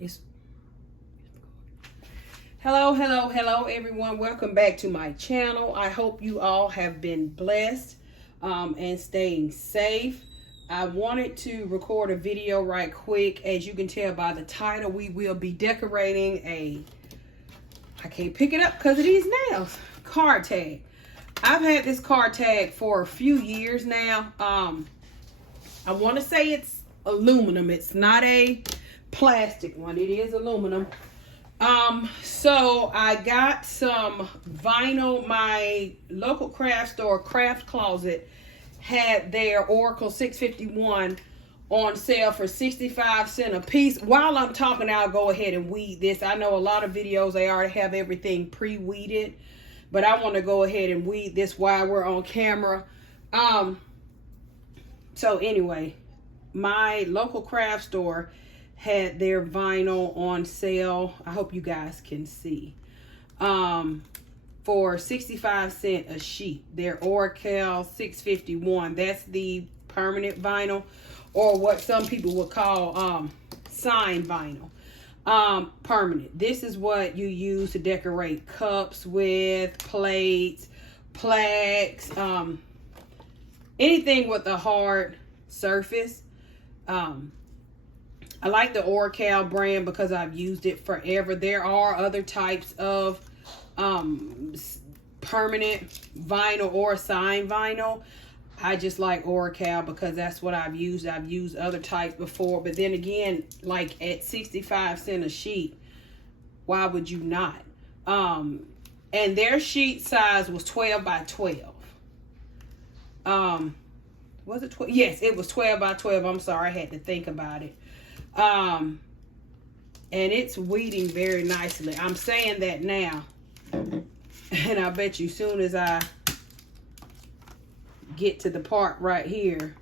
It's hello everyone. Welcome back to my channel. I hope you all have been blessed and staying safe. I wanted to record a video right quick. As you can tell by the title, we will be decorating I can't pick it up because of these nails, card tag. I've had this card tag for a few years now. I want to say it's aluminum. It's not a plastic one. It is aluminum. So I got some vinyl. My local craft store, Craft Closet, had their Oracal 651 on sale for 65 cents a piece. While I'm talking, I'll go ahead and weed this. I know a lot of videos, they already have everything pre-weeded, but I want to go ahead and weed this while we're on camera. So anyway, my local craft store had their vinyl on sale. I hope you guys can see. For 65 cents a sheet. Their Oracal 651. That's the permanent vinyl, or what some people would call signed vinyl. Permanent. This is what you use to decorate cups with, plates, plaques, anything with a hard surface. I like the Oracal brand because I've used it forever. There are other types of permanent vinyl or signed vinyl. I just like Oracal because that's what I've used. I've used other types before, but then again, like at 65 cents a sheet, why would you not? And their sheet size was 12 by 12. Was it 12? Yes, it was 12 by 12. I'm sorry, I had to think about it. And it's weeding very nicely. I'm saying that now, and I bet you soon as I get to the part right here,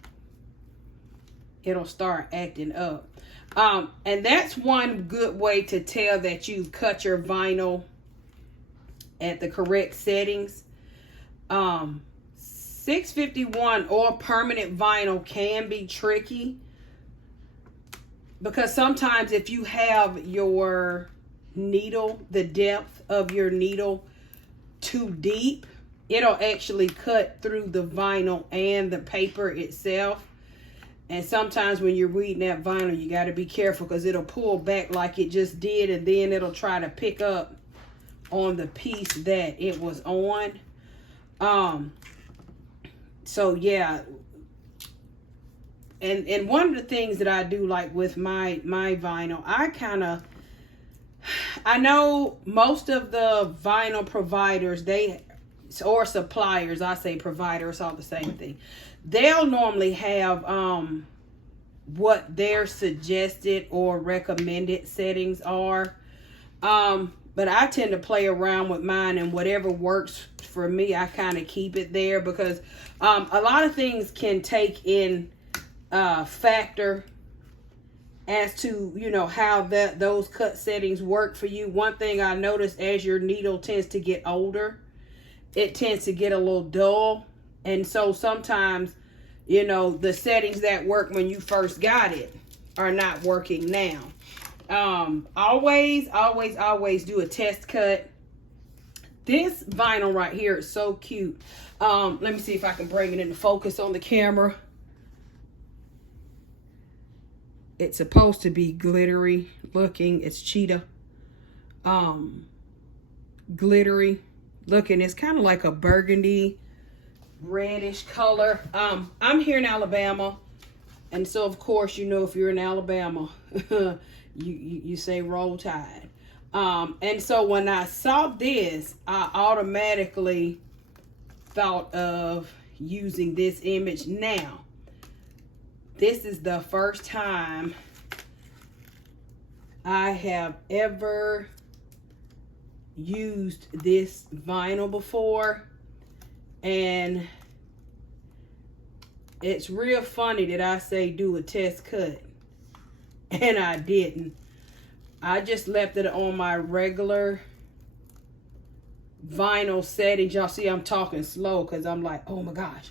it'll start acting up. And that's one good way to tell that you've cut your vinyl at the correct settings. 651 or permanent vinyl can be tricky, because sometimes if you have your needle, the depth of your needle too deep, it'll actually cut through the vinyl and the paper itself. And sometimes when you're reading that vinyl, you got to be careful because it'll pull back like it just did, and then it'll try to pick up on the piece that it was on. So yeah. And one of the things that I do like with my vinyl, I know most of the vinyl providers, or suppliers, I say providers, all the same thing. They'll normally have what their suggested or recommended settings are. But I tend to play around with mine, and whatever works for me, I kind of keep it there, because a lot of things can take in factor as to, you know, how those cut settings work for you. One thing I noticed, as your needle tends to get older, it tends to get a little dull, and so sometimes, you know, the settings that work when you first got it are not working now. Always do a test cut. This vinyl right here is so cute. Let me see if I can bring it into focus on the camera. It's supposed to be glittery looking. It's cheetah. Glittery looking. It's kind of like a burgundy reddish color. I'm here in Alabama, and so of course, you know, if you're in Alabama, you say roll tide. And so when I saw this, I automatically thought of using this image. Now, this is the first time I have ever used this vinyl before, and it's real funny that I say do a test cut, and I didn't. I just left it on my regular vinyl settings. Y'all see I'm talking slow because I'm like, oh my gosh.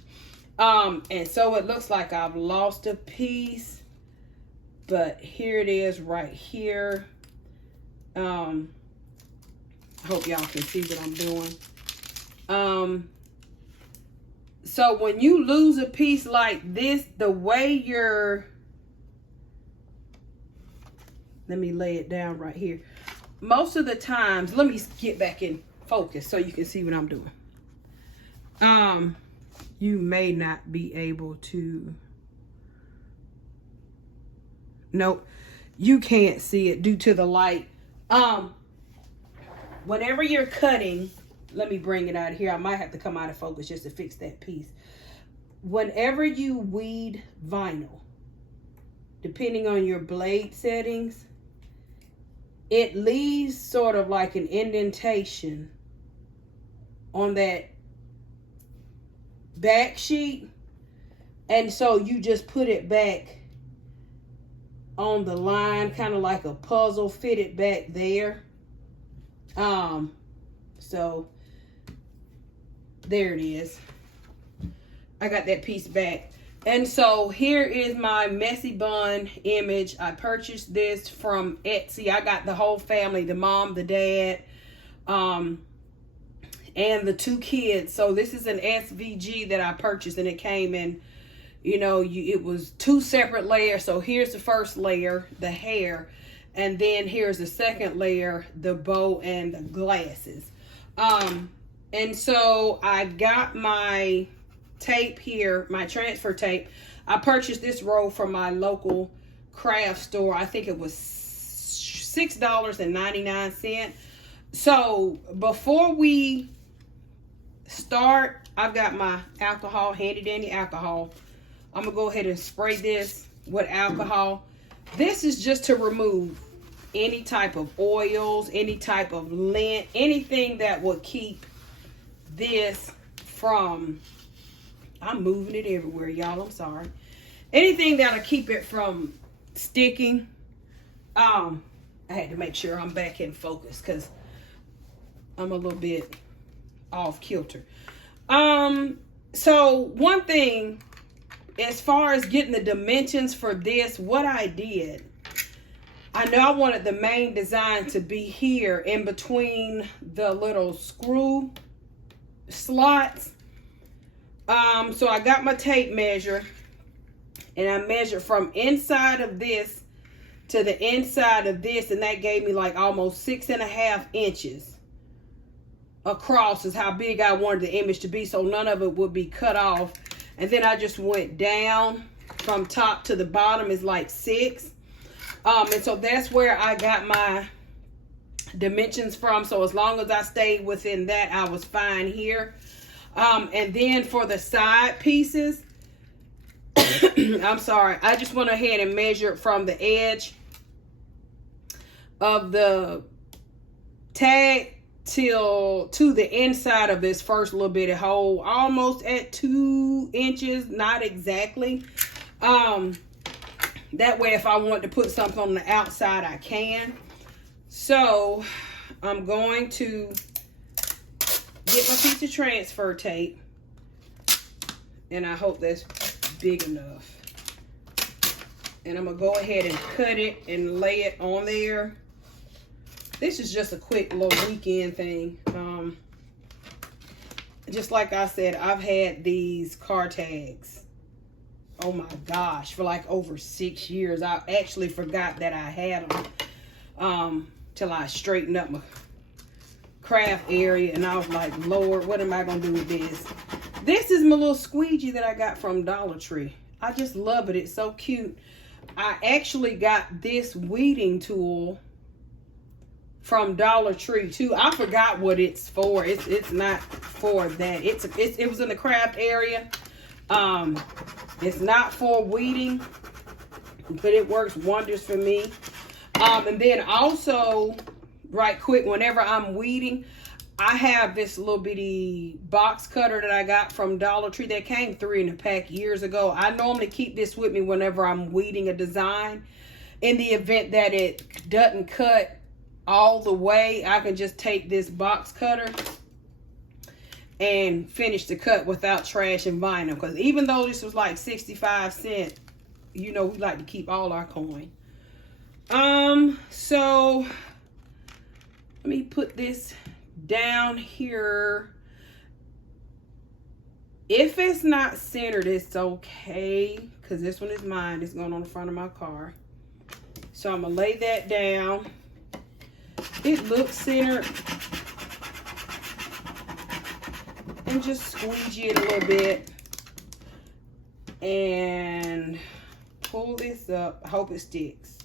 And so it looks like I've lost a piece, but here it is right here. I hope y'all can see what I'm doing. So when you lose a piece like this, the way you're, let me lay it down right here. Most of the times, let me get back in focus so you can see what I'm doing. You may not be able to, nope, you can't see it due to the light. Whenever you're cutting, let me bring it out of here. I might have to come out of focus just to fix that piece. Whenever you weed vinyl, depending on your blade settings, it leaves sort of like an indentation on that back sheet. And so you just put it back on the line, kind of like a puzzle, fit it back there. So there it is. I got that piece back. And so here is my messy bun image. I purchased this from Etsy. I got the whole family, the mom, the dad, and the 2 kids. So this is an SVG that I purchased, and it came in, you know, it was 2 separate layers. So here's the first layer, the hair, and then here's the second layer, the bow and the glasses. And so I got my tape here, my transfer tape. I purchased this roll from my local craft store. I think it was $6.99. So before we start, I've got my alcohol, handy dandy alcohol. I'm gonna go ahead and spray this with alcohol. This is just to remove any type of oils, any type of lint, anything that would keep this from, I'm moving it everywhere, y'all, I'm sorry. Anything that'll keep it from sticking. I had to make sure I'm back in focus because I'm a little bit off kilter. So one thing, as far as getting the dimensions for this, what I did, I know I wanted the main design to be here in between the little screw slots. So I got my tape measure, and I measured from inside of this to the inside of this, and that gave me like almost 6.5 inches across is how big I wanted the image to be, so none of it would be cut off. And then I just went down from top to the bottom is like 6. And so that's where I got my dimensions from. So as long as I stayed within that, I was fine here. And then for the side pieces, I'm sorry, I just went ahead and measured from the edge of the tag to the inside of this first little bitty hole, almost at 2 inches, not exactly. That way, if I want to put something on the outside, I can. So I'm going to get my piece of transfer tape, and I hope that's big enough. And I'm gonna go ahead and cut it and lay it on there. This is just a quick little weekend thing. Just like I said, I've had these car tags, oh my gosh, for like over 6 years. I actually forgot that I had them till I straightened up my craft area, and I was like, Lord, what am I gonna do with this? This is my little squeegee that I got from Dollar Tree. I just love it. It's so cute. I actually got this weeding tool from Dollar Tree too. I forgot what it's for. It's not for that. It was in the craft area. It's not for weeding, but it works wonders for me. And then also, right quick, whenever I'm weeding, I have this little bitty box cutter that I got from Dollar Tree that came 3 in a pack years ago. I normally keep this with me whenever I'm weeding a design. In the event that it doesn't cut all the way, I can just take this box cutter and finish the cut without trashing vinyl. Because even though this was like 65 cents, you know, we like to keep all our coin. So Let me put this down here. If it's not centered, it's okay, because this one is mine. It's going on the front of my car. So I'm going to lay that down. It looks centered. And just squeegee it a little bit. And pull this up. I hope it sticks.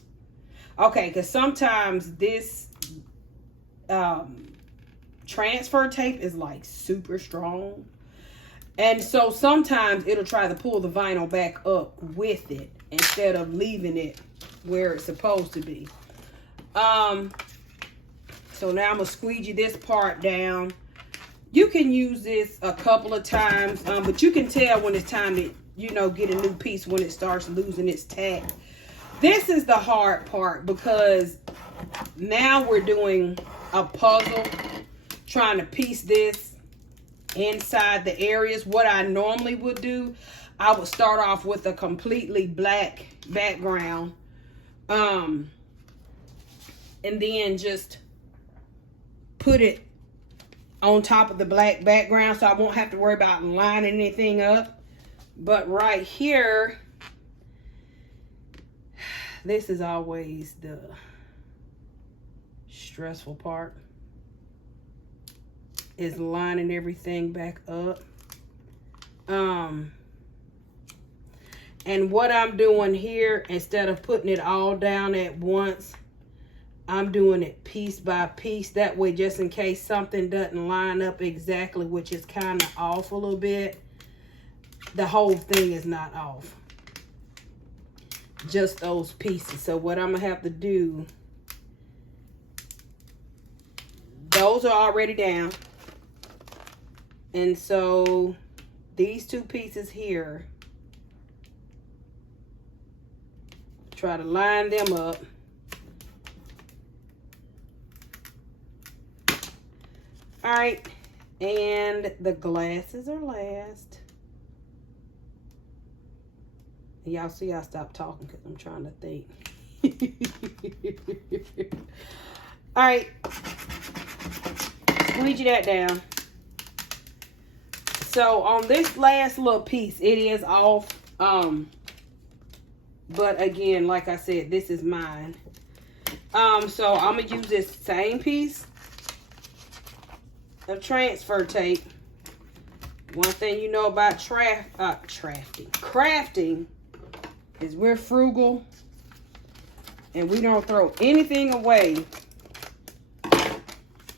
Okay, because sometimes this transfer tape is like super strong. And so sometimes it'll try to pull the vinyl back up with it instead of leaving it where it's supposed to be. So now I'm going to squeegee this part down. You can use this a couple of times, but you can tell when it's time to, you know, get a new piece when it starts losing its tack. This is the hard part, because now we're doing a puzzle, trying to piece this inside the areas. What I normally would do, I would start off with a completely black background, and then just put it on top of the black background, so I won't have to worry about lining anything up. But right here, this is always the stressful part, is lining everything back up. And what I'm doing here, instead of putting it all down at once, I'm doing it piece by piece. That way, just in case something doesn't line up exactly, which is kind of off a little bit, the whole thing is not off. Just those pieces. So what I'm going to have to do, those are already down. And so these two pieces here, try to line them up. All right, and the glasses are last. Y'all see I stopped talking because I'm trying to think. All right, squeegee that down. So on this last little piece, it is off. But again, like I said, this is mine. So I'm gonna use this same piece of transfer tape. One thing you know about crafting is we're frugal and we don't throw anything away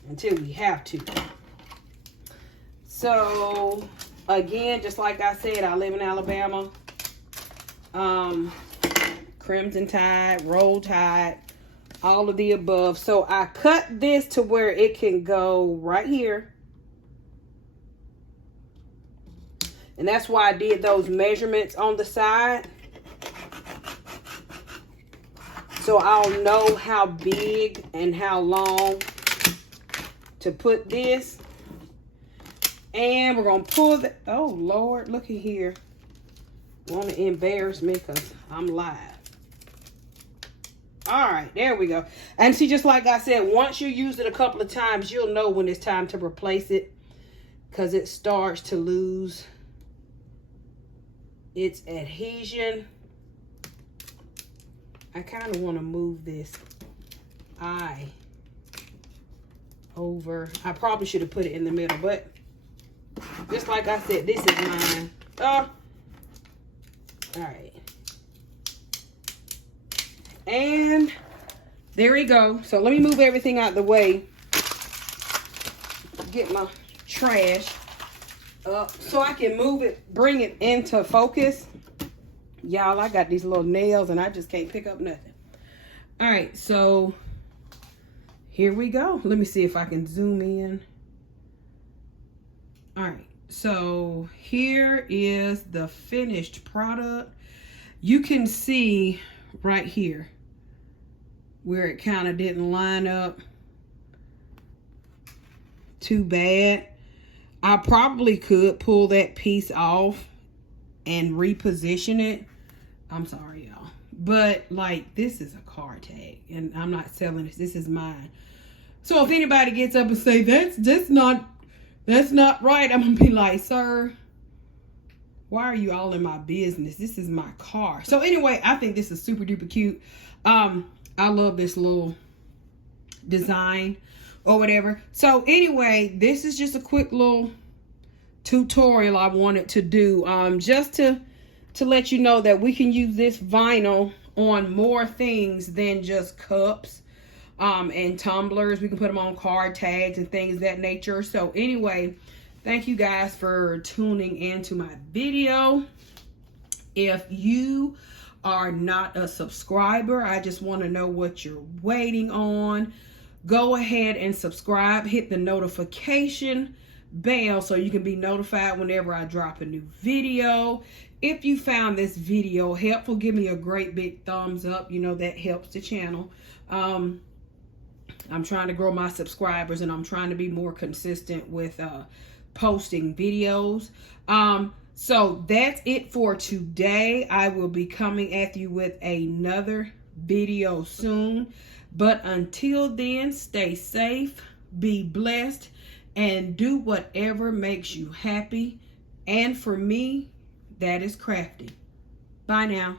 until we have to. So again, just like I said, I live in Alabama. Crimson Tide, Roll Tide, all of the above. So I cut this to where it can go right here. And that's why I did those measurements on the side. So I'll know how big and how long to put this. And we're going to pull the, oh Lord, looky here. Want to embarrass me because I'm live. All right, there we go. And see, just like I said, once you use it a couple of times, you'll know when it's time to replace it, because it starts to lose its adhesion. I kind of want to move this eye over. I probably should have put it in the middle, but just like I said, this is mine. All right. And there we go. So let me move everything out the way. Get my trash up so I can move it, bring it into focus. Y'all, I got these little nails and I just can't pick up nothing. All right, so here we go. Let me see if I can zoom in. All right, so here is the finished product. You can see right here where it kind of didn't line up too bad. I probably could pull that piece off and reposition it. I'm sorry, y'all. But like, this is a car tag and I'm not selling this. This is mine. So if anybody gets up and say that's not right, I'm gonna be like, sir, why are you all in my business? This is my car. So anyway, I think this is super duper cute. I love this little design or whatever. So anyway, this is just a quick little tutorial I wanted to do, just to let you know that we can use this vinyl on more things than just cups and tumblers. We can put them on card tags and things of that nature. So anyway, thank you guys for tuning into my video. If you are not a subscriber, I just want to know what you're waiting on. Go ahead and subscribe. Hit the notification bell so you can be notified whenever I drop a new video. If you found this video helpful, give me a great big thumbs up. You know, that helps the channel. I'm trying to grow my subscribers, and I'm trying to be more consistent with posting videos. So that's it for today. I will be coming at you with another video soon. But until then, stay safe, be blessed, and do whatever makes you happy. And for me, that is crafty. Bye now.